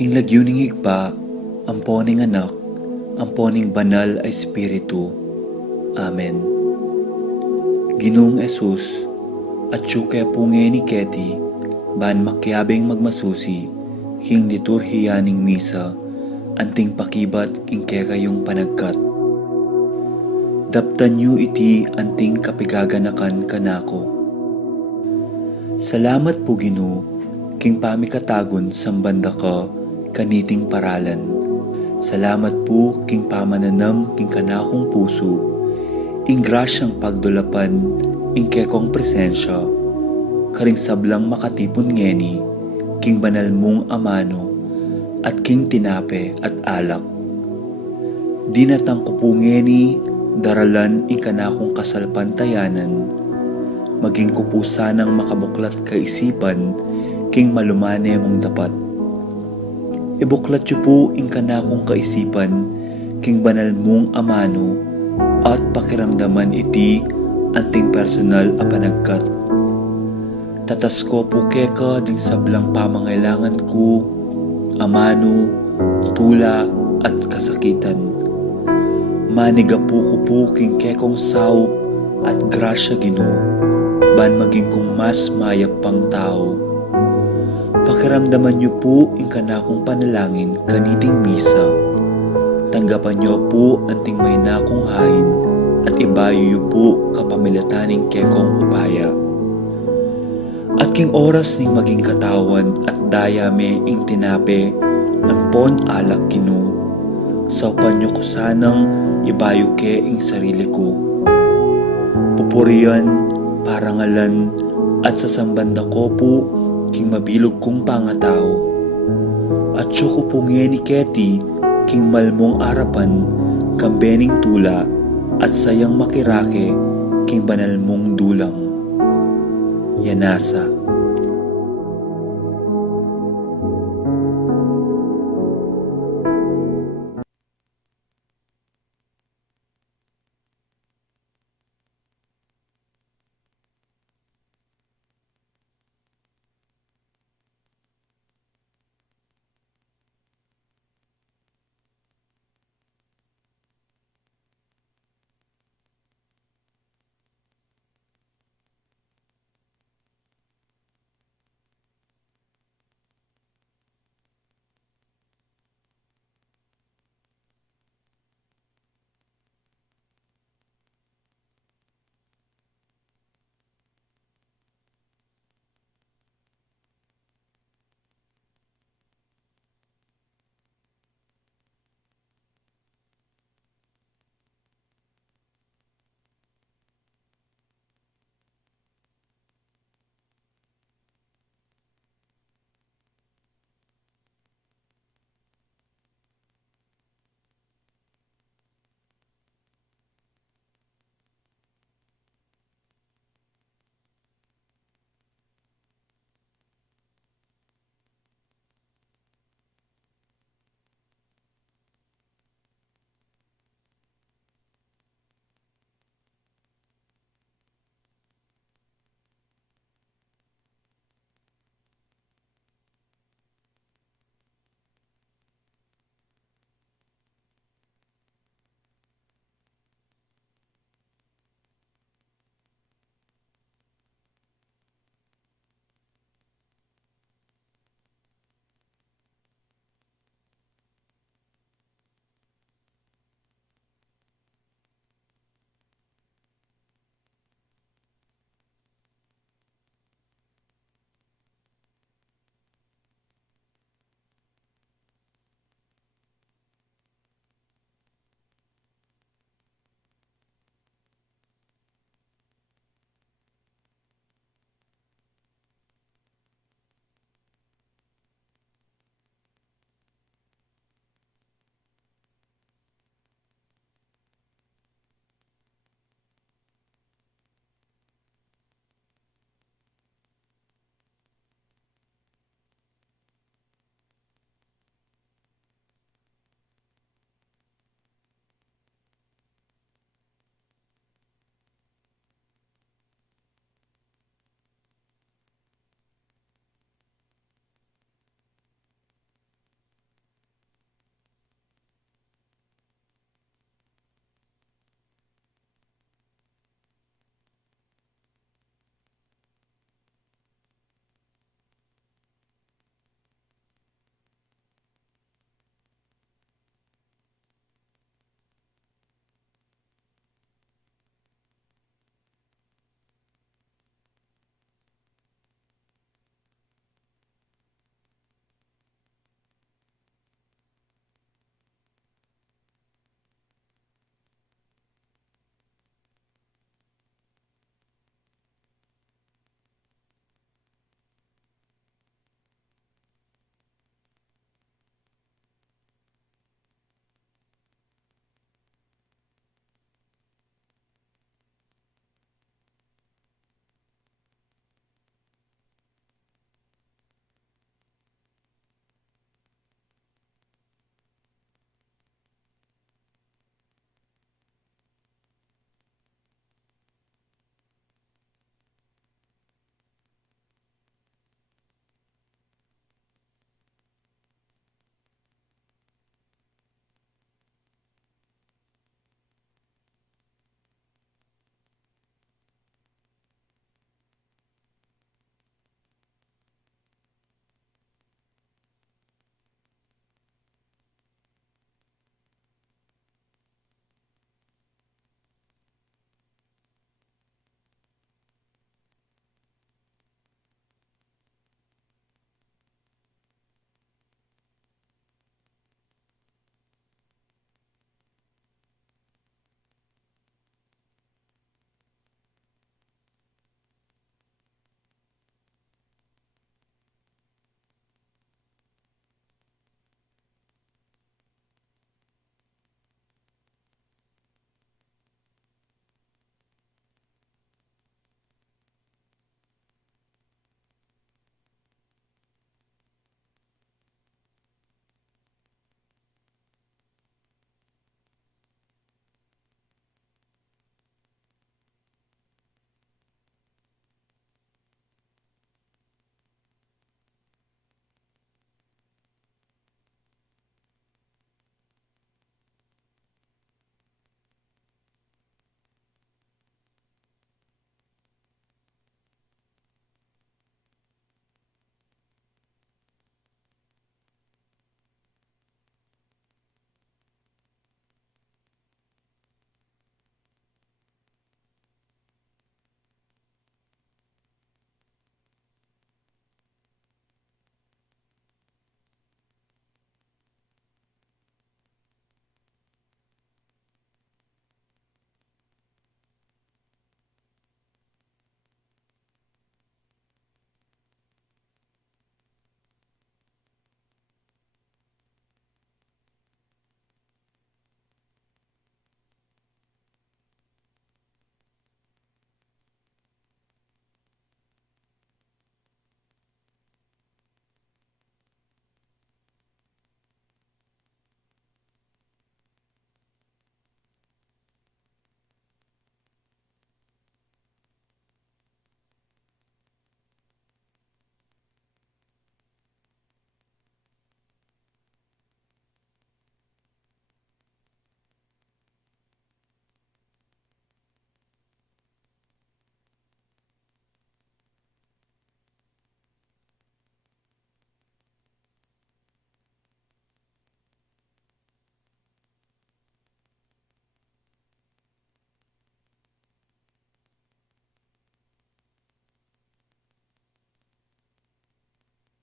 King lagyuning higpa, amponing anak, amponing banal ay espiritu. Amen. Ginoong Esus, at syuke punge ni Keti, ban makyabeng magmasusi, king liturhiyaning misa, anting pakibat king kekayong panagkat. Daptan yu iti anting kapigaganakan kanako. Salamat po Ginoo, king pamikatagon sambanda ka, kaniting paralan. Salamat po king pamananam king kanakong puso, ing grasyang pagdulapan, ing kekong presensya, karing sablang makatipon ngeni, king banal mong amano, at king tinape at alak. Dinatang ko po ngeni, daralan ing kanakong kasalpantayanan, maging ko po sanang makabuklat kaisipan, king malumane mong dapat. Ibuklat yu po ing kanakong kaisipan, king banal mong amano, at pakiramdaman iti anting personal a panagkat. Tatas ko po keka ding sablang pamangailangan ko, amano, tula at kasakitan. Maniga po ko po king kekong saup at grasya Ginoo, ban maging kong mas mayap pang tao. Pakiramdaman niyo po ing kanakong panalangin kaniting misa. Tanggapan niyo po anting may nakong hain at ibayo yu po kapamilataning kekong upaya. At king oras ning maging katawan at dayame ing tinape, ampon alak Ginoo. Saupan niyo ko sanang ibayo ke ing sarili ko. Pupurian, parangalan, at sasambanda ko po king mabilog kong pangatao. At siyo ko pungye ni Keti, king malmong arapan, kambening tula, at sayang makirake, king banal mong dulang. Yanasa.